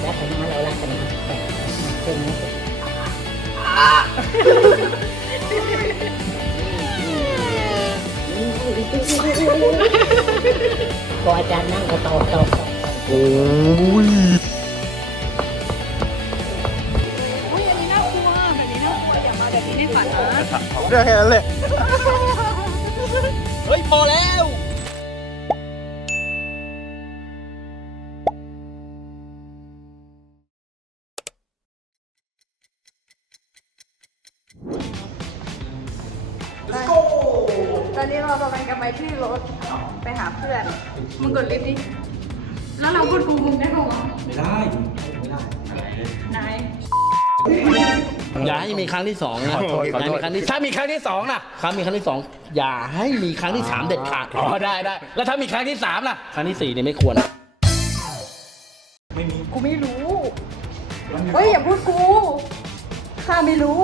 แล้วไปมาเราลักกันแต่เป็นนี้พออาจารย์นั่งก็ตอบตอบโอ้ยอุ้ยอันนี้น่ากลัวแบบนี้น่ากลัวอย่ามาแบบนี้ในฝันนะเรื่องแค่นั้นแหละเฮ้ยพอแล้ว ตอนนี้เรากำลังจะไปที่รถไปหาเพื่อน มึงกดลิฟต์ดิ แล้วเราพูดกูมึงได้ปะวะไม่ได้ ไม่ได้นายอย่าให้มีครั้งที่สองนะขอโทษขอโทษอย่าให้มีครั้งที่ถ้ามีครั้งที่สองนะครั้งมีครั้งที่สองอย่าให้มีครั้งที่สามเด็ดขาดอ๋อได้ได้แล้วถ้ามีครั้งที่สามล่ะ ครั้งที่สี่เนี่ยไม่ควร ไม่มีกูไม่รู้เฮ้ยอย่าพูดกูข้าไม่รู้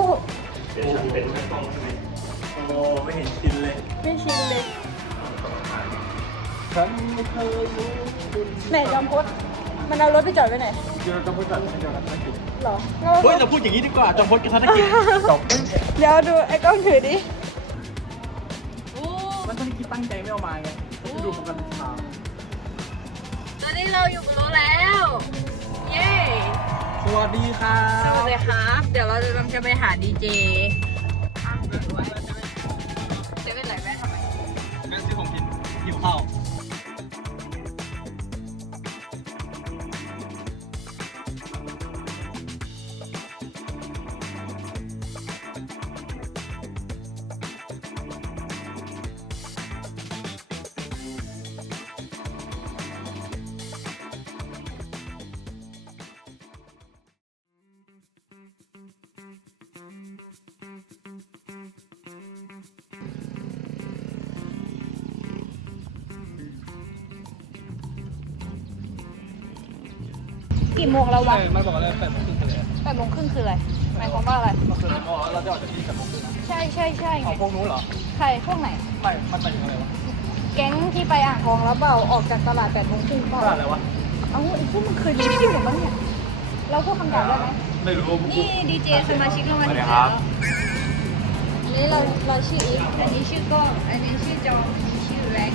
โอ้ไม่เห็นชินเลยไม่ชินเลย ฉันไม่เคยรู้คุณไหนจอมพดมันเอารถไปจอดไว้ไหนเดี๋ยวต้องพูดแบบเดียวกันไม่ผิดหรอเฮ้ยเราพูดอย่างนี้ดีกว่าจอมพลกระทะกิจจบเดี๋ยวดูไอ้กล้องถือดิมันต้องคิดตั้งใจไม่เอามาไงต้องดูมันกันทางตอนนี้เราอยู่บนรถแล้ว เย้สวัสดีครัสวัสบดีครับ เดี๋ยวเราจะจะไปหาดีเจ น กี่โมงแล้ววะมันบอกอะไรแปดโมงครึ่งเลยแปดโมงครึ่งคืออะไรหมายความว่าอะไรเมื่อคืนอ๋อเราจะออกจากที่แปดโมงครึ่งนะใช่ใช่ใช่ไงเอาพวกนู้นเหรอใครพวกไหน ไม่มันไปถึงอะไรวะแก๊งที่ไปอ่างทองแล้วเปล่าออกจากตลาดแปดโมงครึ่งเปล่าตลาดอะไรวะเอ้าไอ้พวกมึงเคยดูที่ไหนบ้างเนี่ยเราพูดคำหยาบได้ไหมไม่รู้นี่ดีเจสมาชิกเรามาสวัสดีถึงครัแล้วบอันนี้เราเราชื่ออีฟอันนี้ชื่อก้องอันนี้ชื่อจองอันนี้ชื่อแร็ก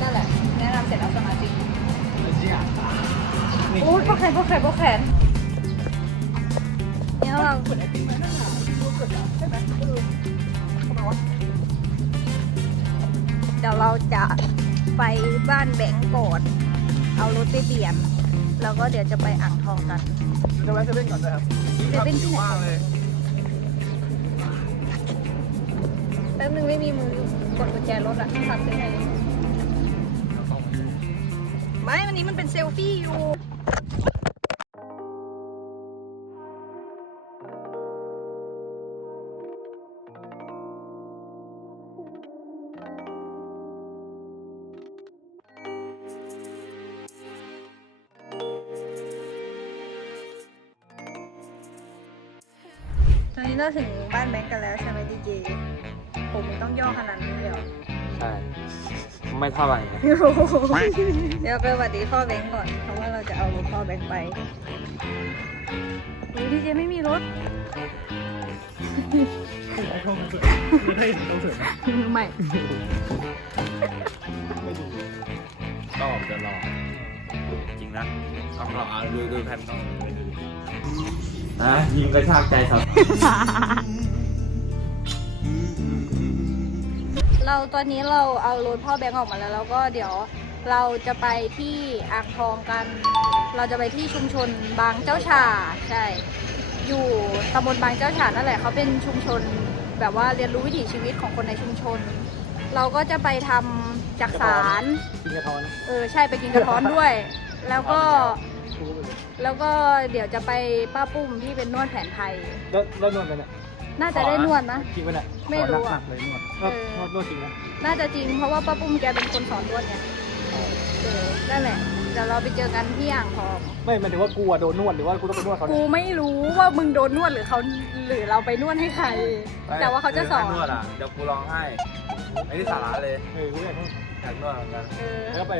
นั่นแหละแนะนำเสร็จแล้วสมาชิก โอ้ยพวกแขนพวกแขนพวกแขนเนี่ยเราเดี๋ยวเราจะไปบ้านแบงก์ก่อน เอารถไปเปลี่ยน แล้วก็เดี๋ยวจะไปอ่างทองกันจะแวะเซเว่นก่อนนะครับเซเว่นที่ไหนมากเลยแป๊บนึงไม่มีมือกดกุญแจรถอะตัดสินใจดิไม่ วันนี้มันเป็นเซลฟี่อยู่ เราถึงบ้านแบงก์กันแล้วใช่ไหมดีเจผมต้องย่อขนาดนี้เลยเหรอใช่ ไม่เท่าไหร่เดี๋ยวไปสวัสดีพ่อแบงก์ก่อน เพราะว่าเราจะเอารถพ่อแบงก์ไปอุ๊ยดีเจไม่มีรถไม่ได้ต้องเสือกนะไม่ก็จะรอจริงนะต้องรอเอาดูดูแผ่นต้อง นะยิงกระชากใจครับ เราตอนนี้เราเอารถพ่อแบงก์ออกมาแล้วแล้วก็เดี๋ยวเราจะไปที่อ่างทองกัน เราจะไปที่ชุมชนบางเจ้าฉ่าใช่ อยู่ตำบลบางเจ้าฉ่านั่นแหละเขาเป็นชุมชนแบบว่าเรียนรู้วิถีชีวิตของคนในชุมชน เราก็จะไปทำจักสารกินกระท้อน เออใช่ไปกินกระท้อนด้วย แล้วก็ แล้วก็เดี๋ยวจะไปป้าปุ้มที่เป็นนวดแผนไทย แล้วแล้วนวดไปเนี่ยน่าจะได้นวดนะ จริงปะเนี่ยไม่รู้อะ หนักๆเลยนวดเออ นวดนวดจริงนะน่าจะจริงเพราะว่าป้าปุ้มแกเป็นคนสอนนวดไงเออนั่นแหละเดี๋ยวเราไปเจอกันที่อ่างทอง ไม่หมายถึงว่ากูอะโดนนวดหรือว่ากูต้องไปนวดเขากูเนี่ยไม่รู้ว่ามึงโดนนวดหรือเขาหรือเราไปนวดให้ใคร แต่ว่าเขาจะสอนนวดอะเดี๋ยวกูลองให้ไอ้นี่สาระเลยเออกูอยากนวดอยากนวดเหมือนกันเออแล้วก็ไป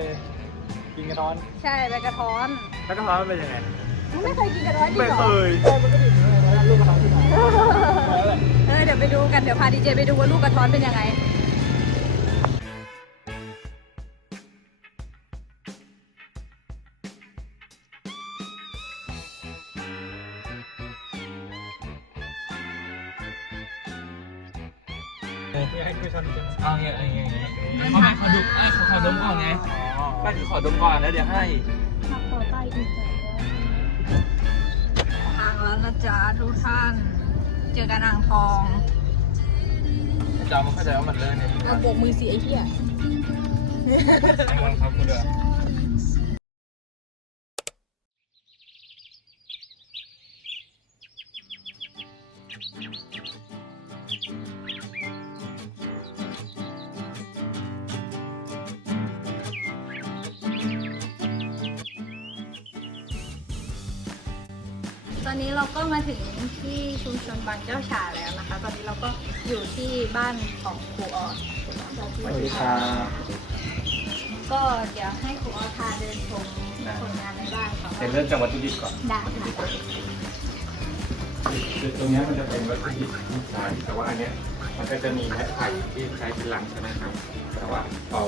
กินกระท้อนใช่ใบกระท้อน แล้วก็ท้อนมันเป็นยังไงมึงไม่เคยกินกระท้อนจริงไม่เหรเคอยเออมันก็ดิบเลยนะลูกกระท้อนที่ไหนแล้วแหละเออเดี๋ยวไปดูกันเดี๋ยวพาดีเจไปดูว่าลูกกระท้อนเป็นยังไง ม่คือขอดมก่อนแล้วเดี๋ยวให้ทางแล้วนะจ๊ะทุกท่าน เจอกันอ่างทองจอมันเข้าใจว่ามันเลอะเนี่ยกระโบกมือเสียไอ้เหี้ยไอ้วันครับคุณเดือ จากวัตถุดิบก่อนได้ค่ะคือตรงเนี้ยมันจะเป็นวัตถุดิบที่ใช้แต่ว่าอันเนี้ยมันก็จะมีไม้ไผ่ที่ใช้เป็นหลังใช่ไหมครับ แต่ว่าพอ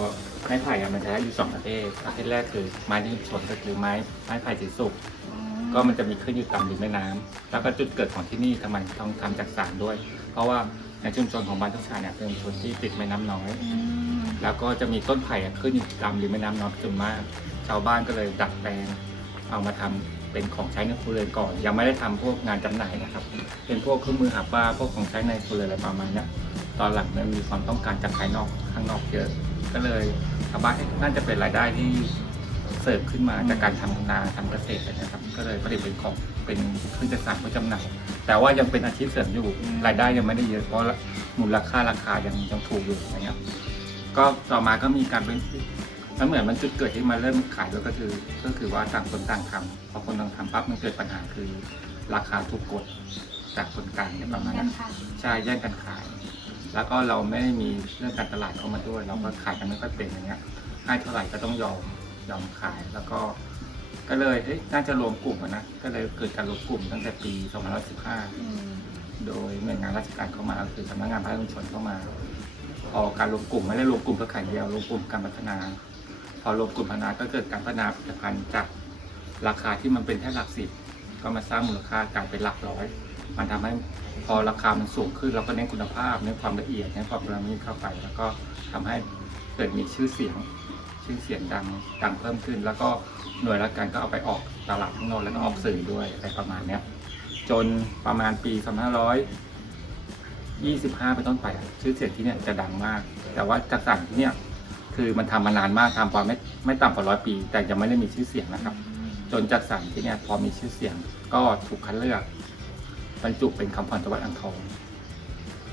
ไม้ไผ่อะมันจะใช้อยู่สองประเภทประเภทแรกคือไม้ที่สนก็คือไม้ไม้ไผ่สีสุก ก็มันจะมีขึ้นอยู่ตามริมแม่น้ำแล้วก็จุดเกิดของที่นี่ทำไมต้องทำจากสารด้วย เพราะว่าในชุมชนของบ้านทุกชายเนี่ยเป็นชุมชนที่ติดแม่น้ำน้อยแล้วก็จะมีต้นไผ่อะขึ้นอยู่ตามริมแม่น้ำน้อยจำนวนมาก ชาวบ้านก็เลยดัดแปลง เอามาทำเป็นของใช้ในครัวเรือนก่อน ยังไม่ได้ทำพวกงานจำหน่ายนะครับ เป็นพวกเครื่องมือหาปลาพวกของใช้ในครัวเรือนอะไรประมาณเนี้ยตอนหลังมันมีความต้องการจากภายนอกข้างนอกเยอะ ก็เลยชาวบ้านน่าจะเป็นรายได้ที่เสริมขึ้นมาจากการทำนาทำเกษตรนะครับ ก็เลยผลิตเป็นของเป็นเครื่องจักสานเพื่อจำหน่ายแต่ว่ายังเป็นอาชีพเสริมอยู่รายได้ยังไม่ได้เยอะเพราะมูลค่าราคายังยังถูกอยู่นะครับก็ต่อมาก็มีการเป็น แล้วเหมือนมันจุดเกิดที่มาเริ่มขายแล้วก็คือก็คือว่าต่างคนต่างทำพอคนต่างทำปั๊บมันเกิดปัญหาคือราคาถูกกดจากคนกลางเนี่ยประมาณนั้นใช่แย่งกันขาย แล้วก็เราไม่ได้มีเรื่องการตลาดเข้ามาด้วย เราก็ขายกันไม่ค่อยเป็นอย่างเงี้ยให้เท่าไหร่ก็ต้องยอมยอมขายแล้วก็ ก็เลยเอ๊ะน่าจะรวมกลุ่มอะนะก็เลยเกิดการรวมกลุ่มตั้งแต่ปี2515โดยหน่วยงานราชการเข้ามาก็คือสำนักงานพระราชชนเข้ามาพอการรวมกลุ่มไม่ได้รวมกลุ่มเพื่อขายเดียวรวมกลุ่มการพัฒนา พอรวมกลุ่มพัฒนาก็เกิดการพัฒนาผลิตภัณฑ์จากราคาที่มันเป็นแค่หลักสิบก็มาสร้างมูลค่ากลายเป็นหลักร้อย มันทำให้พอราคามันสูงขึ้นเราก็เน้นคุณภาพเน้นความละเอียดเน้นความประณีตเข้าไป แล้วก็ทำให้เกิดมีชื่อเสียงชื่อเสียงดังดังเพิ่มขึ้น แล้วก็หน่วยราชการก็เอาไปออกตลาดข้างนอกแล้วก็ออกสื่อด้วยอะไรประมาณเนี้ยจนประมาณปี 2525 เป็นต้นไป ชื่อเสียงที่เนี่ยจะดังมาก แต่ว่าจากสั่งที่เนี่ย คือมันทำมานานมากทำกว่าไม่ไม่ต่ำกว่าร้อยปี แต่ยังไม่ได้มีชื่อเสียงนะครับ จนจากสั่งที่เนี่ยพอมีชื่อเสียง ก็ถูกคัดเลือกบรรจุเป็นคำพรจังหวัดอ่างทอง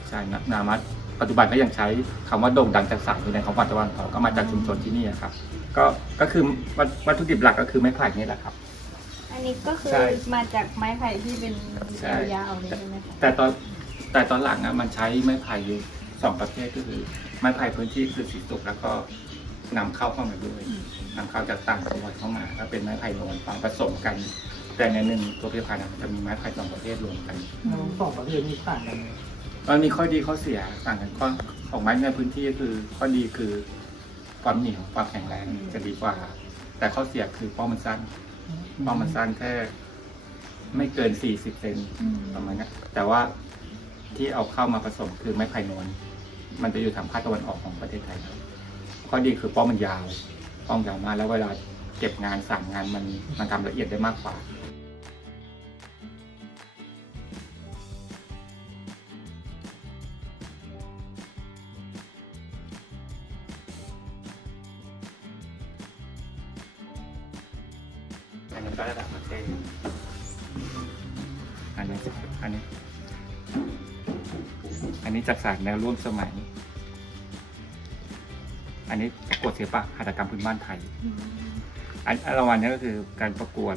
ใช่นะนามัดปัจจุบันก็ยังใช้คำว่าโด่งดังจากสารอยู่ในคำพรจังหวัดอ่างทองก็มาจากชุมชนที่นี่อะครับ ก็ก็คือวัตวัตถุดิบหลักก็คือไม้ไผ่นี่แหละครับอันนี้ก็คือใช่มาจากไม้ไผ่ที่เป็นใช่ยาวๆนี่ใช่ไหมคะแต่ตอนแต่ตอนหลังอะมันใช้ไม้ไผ่อยู่ สองประเภทก็คือไม้ไผ่พื้นที่คือสีสุกแล้วก็นำเข้าเข้ามาด้วยนำเข้าจากต่างจังหวัดเข้ามาก็เป็นไม้ไผ่นวลฝังผสมกัน แต่ในหนึ่งตัวผลิตภัณฑ์อะมันจะมีไม้ไผ่สองประเภทรวมกันสองประเภทนี้ต่างกันไหมมันมีข้อดีข้อเสียต่างกันข้อของไม้ในพื้นที่ก็คือข้อดีคือความเหนียวความแข็งแรงจะดีกว่า แต่ข้อเสียคือป้อมันสั้นป้อมันสั้นแค่ไม่เกิน 40เซนประมาณนี้แต่ว่าที่เอาเข้ามาผสมคือไม้ไผ่นวล มันจะอยู่ทางภาคตะวันออกของประเทศไทยครับข้อดีคือป้อมมันยาวป้อมยาวมากแล้วเวลาเก็บงานสั่งงานมันมันทำละเอียดได้มากกว่าากสารแนวร่วมสมัย อันนี้ประกวดศิลปะหัตถกรรมพื้นบ้านไทย อันอันรางวัลนี้ก็คือการประกวด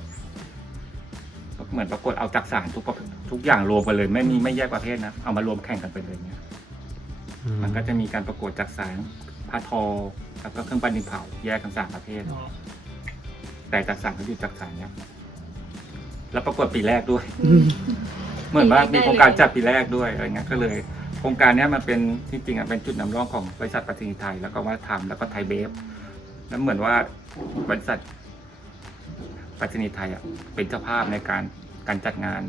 เหมือนประกวดเอาจากสารทุกประทุกอย่างรวมกันเลย ไม่มีไม่แยกประเภทนะ เอามารวมแข่งกันไปเลยเนี่ย มันก็จะมีการประกวดจากสารผ้าทอ แล้วก็เครื่องปั้นดินเผา แยกกันสามประเภท แต่จักสารเขาอยู่จักสารเนี่ยแล้วประกวดปีแรกด้วย เหมือนว่ามีโครงการจัดปีแรกด้วยอะไรเงี้ยก็เลย โครงการนี้มันเป็นที่จริงอะเป็นจุดนำร่องของบริษัทปฏิทินไทย แล้วก็วัฒนธรรมแล้วก็ไทยเบฟแล้วเหมือนว่าบริษัทปฏิทินไทยอะเป็นเจ้าภาพในการการจัดงาน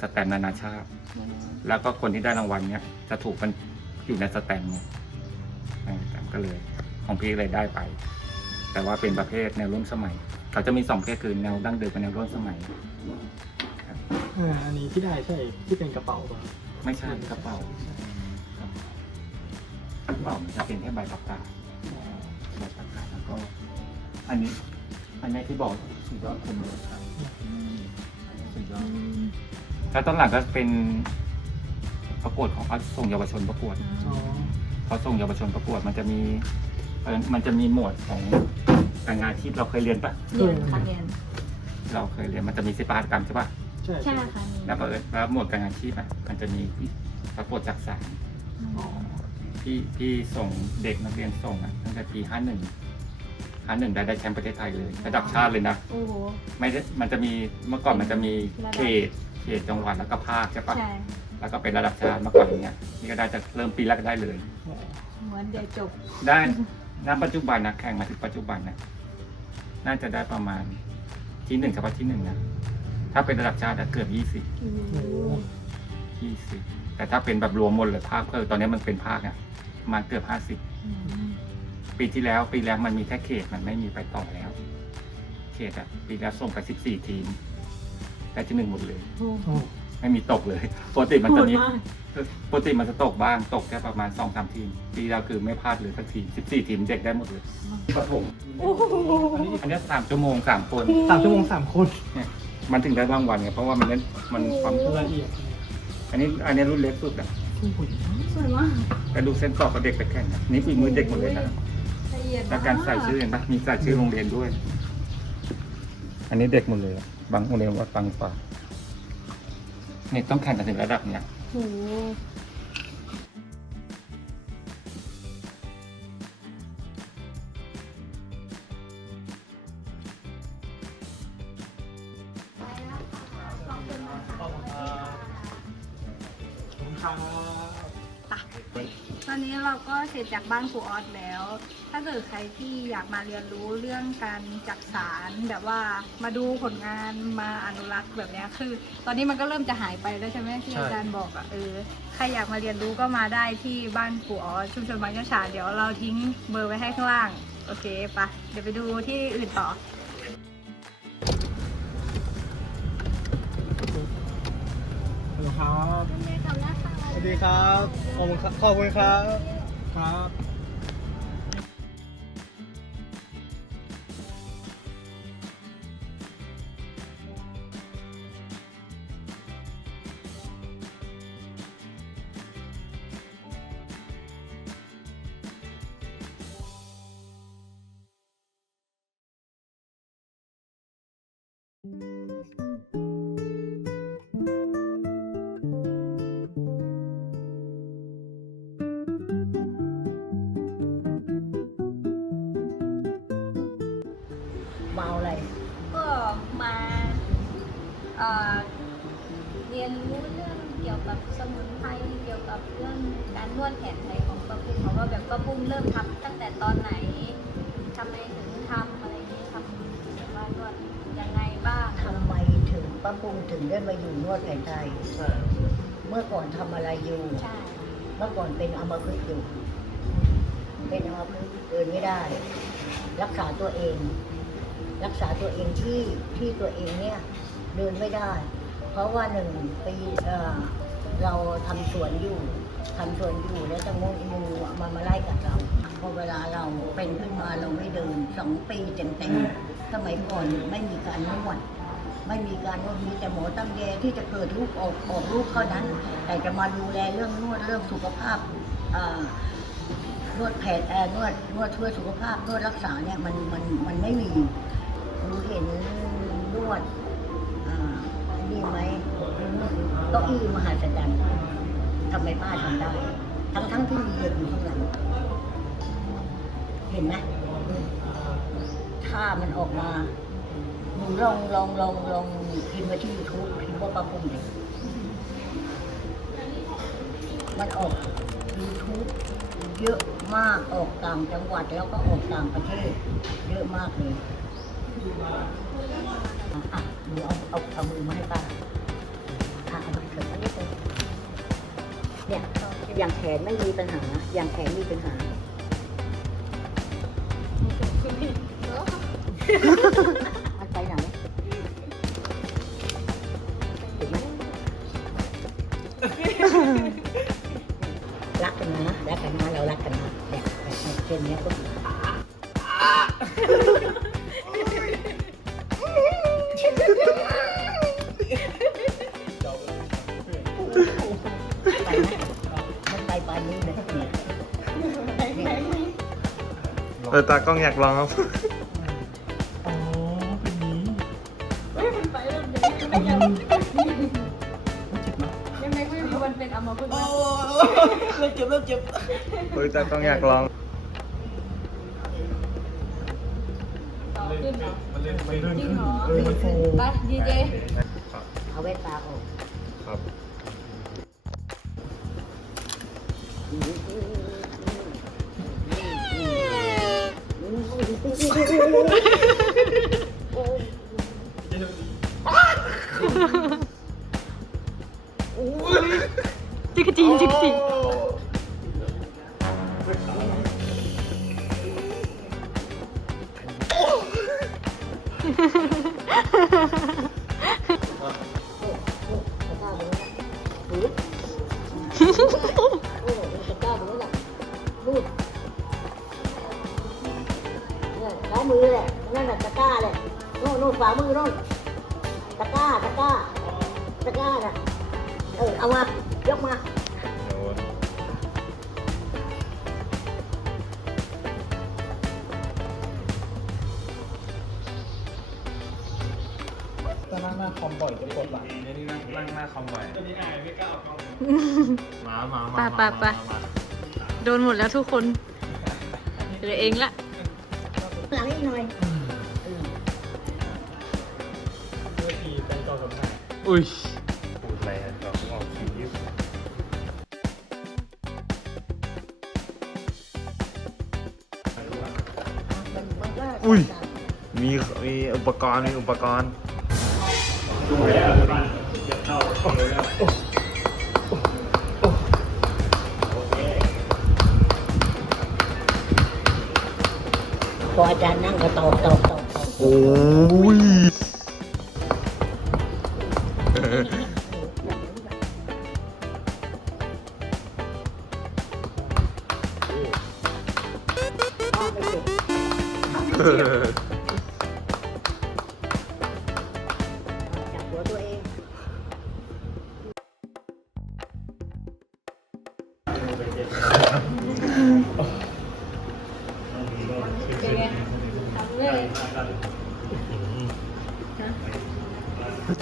สแตมนานาชาติ แล้วก็คนที่ได้รางวัลเนี้ยจะถูกมันอยู่ในสแตมเนี่ยก็เลยของพี่เลยได้ไป แต่ว่าเป็นประเภทแนวร่วมสมัย เขาจะมีสองประเภทคือแนวดั้งเดิมกับแนวร่วมสมัยอออันนี้ที่ได้ใช่ที่เป็นกระเป๋าป่ะ ไม่ใช่กระเป๋ากระเป๋ามันจะเป็นแค่ใบปากกาใบปากกาแล้วก็ อันนี้ อันนี้ที่บอกสุดยอดคนเดียวครับอันนี้สุดยอดแล้วตอนหลังก็เป็นประกวดของเขาส่งเยาวชนประกวดอ๋อเขาส่งเยาวชนประกวดมันจะมีเอ่อมันจะมีหมวดของการงานอาชีพเราเคยเรียนปะเรียนค่ะเรียน เราเคยเรียนมันจะมีศิลปกรรมใช่ปะ ใช่ใช่ค่ะมีแล้วก็แล้วหมวดการงานอาชีพอะมันจะมีประกวดจักษาอ๋อพี่พี่ส่งเด็กนักเรียนส่งอะตั้งแต่ปีห้าหนึ่งห้าหนึ่งได้ได้แชมป์ประเทศไทยเลย ระดับชาติเลยนะ โอ้โห ไม่ได้มันจะมีเมื่อก่อนมันจะมีระดับ เขตเขตจังหวัดแล้วก็ภาคใช่ปะใช่แล้วก็เป็นระดับชาติเมื่อก่อนอย่างเงี้ยนี่ก็ได้จะเริ่มปีแรกได้เลย เหมือนเดียวจบได้ณปัจจุบันนะแข่งมาถึงปัจจุบันนะน่าจะได้ประมาณที่หนึ่งเฉพาะที่หนึ่งนะ ถ้าเป็นระดับชาติอะเกือบยี่สิบโอ้โหยี่สิบแต่ถ้าเป็นแบบรวมหมดเลยภาคเพิ่มตอนนี้มันเป็นภาคอะประมาณเกือบห้าสิบอืมปีที่แล้วปีแล้วมันมีแค่เขตมันไม่มีไปต่อแล้ว เขตอะปีแล้วส่งไปสิบสี่ทีมได้ที่หนึ่งหมดเลยโอ้โหอ๋อไม่มีตกเลยปกติมันจะมีโหดากปกติมันจะตกบ้างตกแค่ประมาณสองสามทีม ปีแล้วคือไม่พลาดเลยสักทีสิบสี่ทีมเด็กได้หมดเลยปฐมโอ้โหอันนี้สามชั่วโมงสามคนสามชั่วโมงสามคนเนี่ย มันถึงได้รางวัลไงเพราะว่ามันเล่นมันความละเอียดอันนี้อันนี้รุ่นเล็กสุดอะโอ้โหสวยมากกระดูกเส้นสอบกับเด็กไปแข่งอะนี่ฝีมือเด็กหมดเลยนะละเอียดและการใส่ชื่อเห็นปะมีใส่ชื่อโรงเรียนด้วย อันนี้เด็กหมดเลยอะบางโรงเรียนวัดบางป่าเนี่ยต้องแข่งกันถึงระดับเนี้ยโอ้โห บ้านครูออสแล้ว ถ้าเกิดใครที่อยากมาเรียนรู้เรื่องการจักสารแบบว่ามาดูผลงานมาอนุรักษ์แบบเนี้ยคือ ตอนนี้มันก็เริ่มจะหายไปแล้วใช่ไหมที่อาจารย์บอกอะเออใครอยากมาเรียนรู้ก็มาได้ที่บ้านครูออสชุมชนบางเจ้าฉาเดี๋ยวเราทิ้งเบอร์ไว้ให้ข้างล่างโอเคปะเดี๋ยวไปดูที่อื่นต่อฮัลโหลครับสวัสดีครับ ขอบคุณครับขอบ คุณครับครั รียนรู้เรื่องเกี่ยวกับสมุนไพรเกี่ยวกับเรื่องการนวดแผนไทยของประพุ่มเขาว่าแบบประพุ่มเริ่มทำตั้งแต่ตอนไหนทำไมถึงทำอะไรนี้ทำแบบว่านวดยังไงบ้างทำไมถึงป้าปุ้งถึงได้มาอยู่นวดแผนไทยเมื่อก่อนทำอะไรอยู่ ใช่เมื่อก่อนเป็นอัมพฤกษ์อยู่ เป็นอัมพฤกษ์เดินไม่ได้ รักษาตัวเอง รักษาตัวเองที่ที่ตัวเองเนี่ยเดินไม่ได้ เพราะว่าหนึ่งปีเอ่อเราทำสวนอยู่ทำสวนอยู่แล้วตะงูงูมามาไล่กัดเราพอเวลาเราเป็นขึ้นมาเราไม่เดินสองปีเต็มๆสมัยก่อนไม่มีการนวด ไม่มีการนวดมีแต่หมอตำแยที่จะเกิดลูกออกออกลูกเท่านั้น แต่จะมาดูแลเรื่องนวดเรื่องสุขภาพอ่านวดแผนเอ่อนวดนวดช่วยสุขภาพนวดรักษาเนี่ยมันมันมันไม่มีหนูเห็นนวด นี่ไหมเก้าอี้มหาสัจรรย์ทำไมป้าทำได้ ทั้งทั้งที่มีเด็กอยู่ข้างหลัง เห็นไหมถ้ามันออกมาหนูลองลองลองลองพิมพ์มาที่ยูทูบพิมพ์ว่าปลาพุ่มเลยมันออกยูทูบเยอะมากออกต่างจังหวัดแล้วก็ออกต่างประเทศ เยอะมากเลย อะอะหนูเอาเอาเอามือมาให้ป้าอะเอามาเถอันนี้เลยเนี่ยอย่างแขนไม่มีปัญหาอย่างแขนมีปัญหามันไปไหนถูกไหมรักกันนะรักกันนะเรารักกันนะเนี่ยเนี่ยเช่นเนี้ยก็ มมันไปปานนี้เลยเนี่ยเนี่ยเออตากล้องอยากลองครับอ๋อเป็นนี้ยังไงก็ยังมันเป็นอมพึกษ์เริ่มเจ็บเริ่มเจ็บเฮ้ยตากล้องอยากลอง นเล่นมันจริงเหรอ เออมันฟูไปดีเจเอาแว่นตาออกครับจิกจีจิกจี กร้าแหละโน่นโน่นฝ่ามือโน่นตะกร้าตะกร้าตะกร้าน่ะเออเอามายกมาตอนนั่งหน้าคอมบ่อยจะปวดหลังนี่นี่นั่งนั่งหน้าคอมบ่อยตัวนี้ไงไม่กล้าเอาคอมมามามาไปไปไปโดนหมดแล้วทุกคนเหลือเองละ หลังอีกหน่อย อุ้ยพูดอะไรอะก็ออกคิวมันมันก็อุ้ย มีมีอุปกรณ์ มีอุปกรณ์พออาจารย์นั่งก็ตอบตอบตอบตอบโอ้ย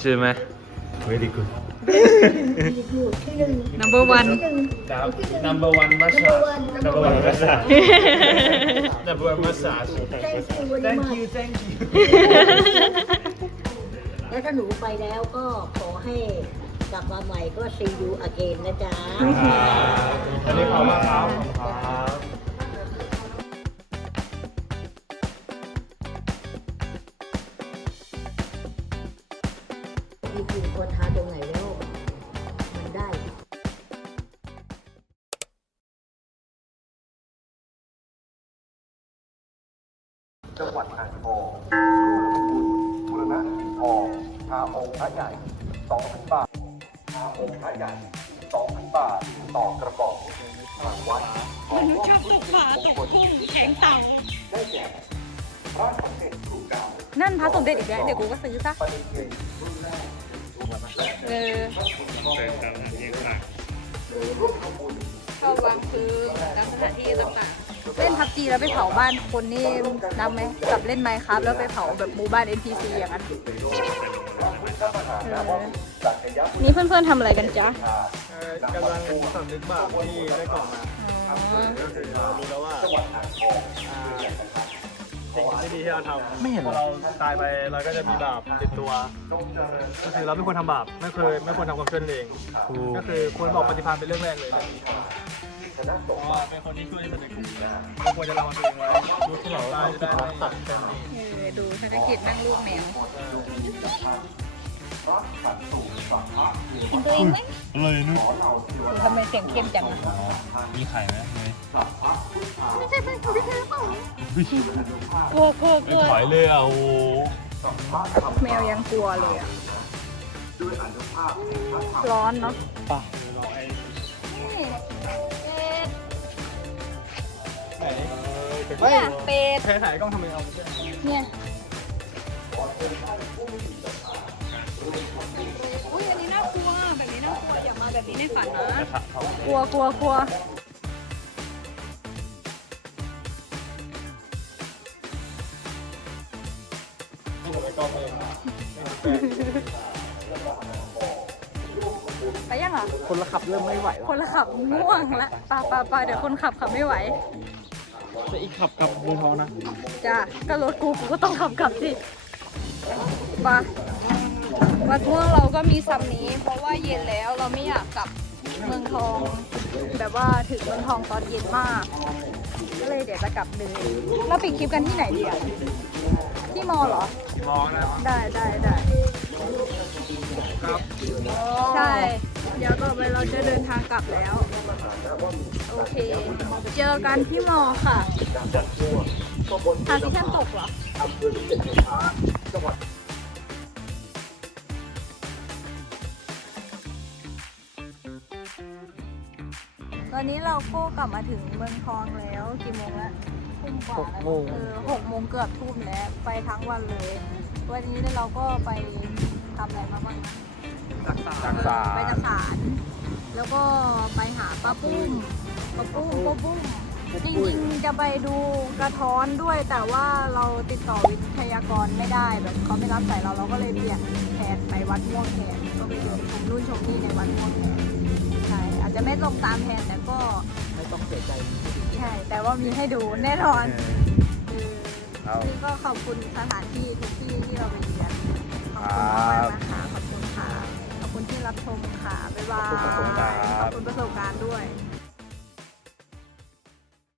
ใช่ไหม very good อยู่ที่หนึ่ง number one ที่หนึ่ง number one massage number one massage number one massage Thank you very thank much you thank you แล้วถ้าหนูไปแล้วก็ขอให้กลับมาใหม่ก็ see you again นะจ๊ะอันนี้ขอบคุณครับ จังหวัดอ่างทองร่วมทำบุญบุรณะหินทองทาองค์พระใหญ่2,000บาททาองค์พระใหญ่2,000บาทต่อกระบอกทางวัดของชอบตกปลาตกกุ้งแข็งเต่าได้แก่พระสมเด็จครูเก่านั่นพระสมเด็จอีกแล้วเดี๋ยวกูก็ซื้อซะปฏิเสธรุ่นแรกเออหรือร่วมทำบุญเข้าวางคืนตามสถานที่ต่างๆ เล่นพับจีแล้วไปเผาบ้านคนนี่นับไหมกับเล่นไมค์ครับแล้วไปเผาแบบหมู่บ้าน NPC อย่างนั้นเออนี่เพื่อนๆทำอะไรกันจ๊ะเอ่อกำลังสำนึกบาปที่ได้ก่อนมาอ๋อก็คือรู้แล้วว่าอ่าสิ่งที่ไม่ดีที่เราทำไม่เห็นพเหรออเราตายไปเราก็จะมีบาปติดตัว ก็คือเราไม่ควรทำบาปไม่เคยไม่ควรทำความชั่วนั่นเอง ถูกก็คือควรบอกปฏิภาณเป็นเรื่องแรกเลยเพ ราะว่าเป็นคนที่ช่วยที่สุดในกลุ่มไม่ควรจะระวังตัวเองไว้รู้ที่เราได้จะได้ไม่ตัดเป็นดีเออดูธนกิจนั่งลูกแมวกินตัวเองไหมเลยนุ๊กทำไมเสียงเข้มจังอะมีไข่ไหมเลยไม่ใช่เป็นพี่เธอเปล่ากลัวกลัวกลัวถอยเลยอะโอ้แมวยังกลัวเลยอะร้อนเนาะป่ะ เนี่ยเป็ดใครถ่ายกล้องทำไมเอาไม่ได้เนี่ยอุ้ยอันนี้น่ากลัวแบบนี้น่ากลัวอย่ามาแบบนี้ในฝันนะกลัวกลัวกลัวไปยังอะคนละขับเริ่มไม่ไหวคนละขับง่วงละปาปาปาเดี๋ยวคนขับขับไม่ไหว จะอีกขับกับมือท้องนะจ้ะก็รถกูกูก็ต้องขับกลับสิมาวัดม่วงเราก็มีซัมนี้ เพราะว่าเย็นแล้วเราไม่อยากกลับเมืองทอง แบบว่าถึงเมืองทองตอนเย็นมาก ก็เลยเดี๋ยวจะกลับเลยเราปิดคลิปกันที่ไหนดีอะที่มอเหรอ มองนะได้ได้ได้ใช่ เดี๋ยวต่อไปเราจะเดินทางกลับแล้ว โอเค เจอกันที่มอค่ะทาซิชั่นตกเหรอตอนนี้เราก็กลับมาถึงเมืองทองแล้วกี่โมงแล้วทุ่มกว่าแล้วหกโมงเออหกโมงเกือบทุ่มแล้วไปทั้งวันเลย วันนี้เราก็ไปทำอะไรมาบ้างนะ จักษาไปจักสารแล้วก็ไปหาป้าปุ้มป้าปุ้มป้าปุ้มจริงๆจะไปดูกระท้อนด้วย แต่ว่าเราติดต่อวิทยากรไม่ได้แบบเขาไม่รับสายเราเราก็เลยเปลี่ยนแทนไปวัดม่วงแทนก็ไปเดินชมนู่นชมนี่ในวัดม่วงแทนใช่อาจจะไม่ตรงตามแทนแต่ก็ไม่ต้องเสียใจใช่แต่ว่ามีให้ดูแน่นอนเอานี่ก็ขอบคุณสถานที่ทุกที่ที่เราไปเยือนขอบคุณมากๆนะคะ รับชมค่ะ บ๊ายบายขอบคุณครับขอบคุณประสบการณ์ด้วยค